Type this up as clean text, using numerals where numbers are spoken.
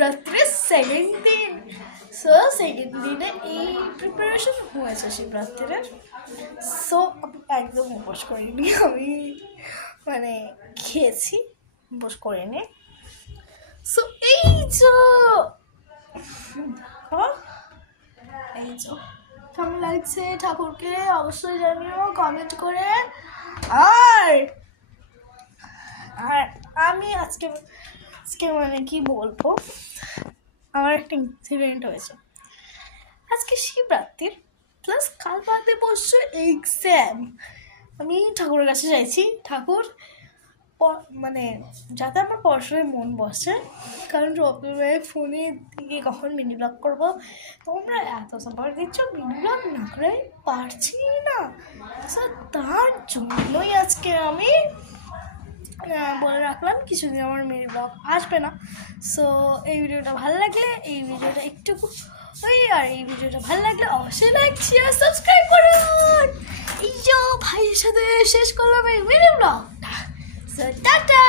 শিবরাত্রির সেকেন্ড দিন। So second দিনে এই প্রিপারেশন হয়েছে শিবরাত্রির। সো আমি একদম উপোস করিনি, আমি মানে খেয়েছি, উপোস করিনি। সো এই কেমন লাগছে ঠাকুরকে অবশ্যই জানিও কমেন্ট করে। আর আমি আজকে মানে কি বলবো, আমার একটা ইনসিডেন্ট হয়েছে। আজকে শিবরাত্রির প্লাস কাল বাদে বসছে এক্সাম। আমি ঠাকুরের কাছে চাইছি ঠাকুর মানে যাতে আমার পড়াশোনায় মন বসে, কারণ রবিবারে ফোনে দিকে কখন মিনি ব্লগ করবো, তোমরা এত সাপোর্ট দিচ্ছ, মিনি ব্লগ না করে পারছি না। সো তার জন্যই আজকে আমি বলে রাখলাম কিছুদিন আমার মিনি ব্লগ আসবে না। সো এই ভিডিওটা ভালো লাগলে এই ভিডিওটা একটু আর এই ভিডিওটা ভালো লাগলে অবশ্যই লাইক শেয়ার সাবস্ক্রাইব করুন। এই যে ভাইয়ের সাথে শেষ করলাম এই মিনি ব্লগটা। So tata.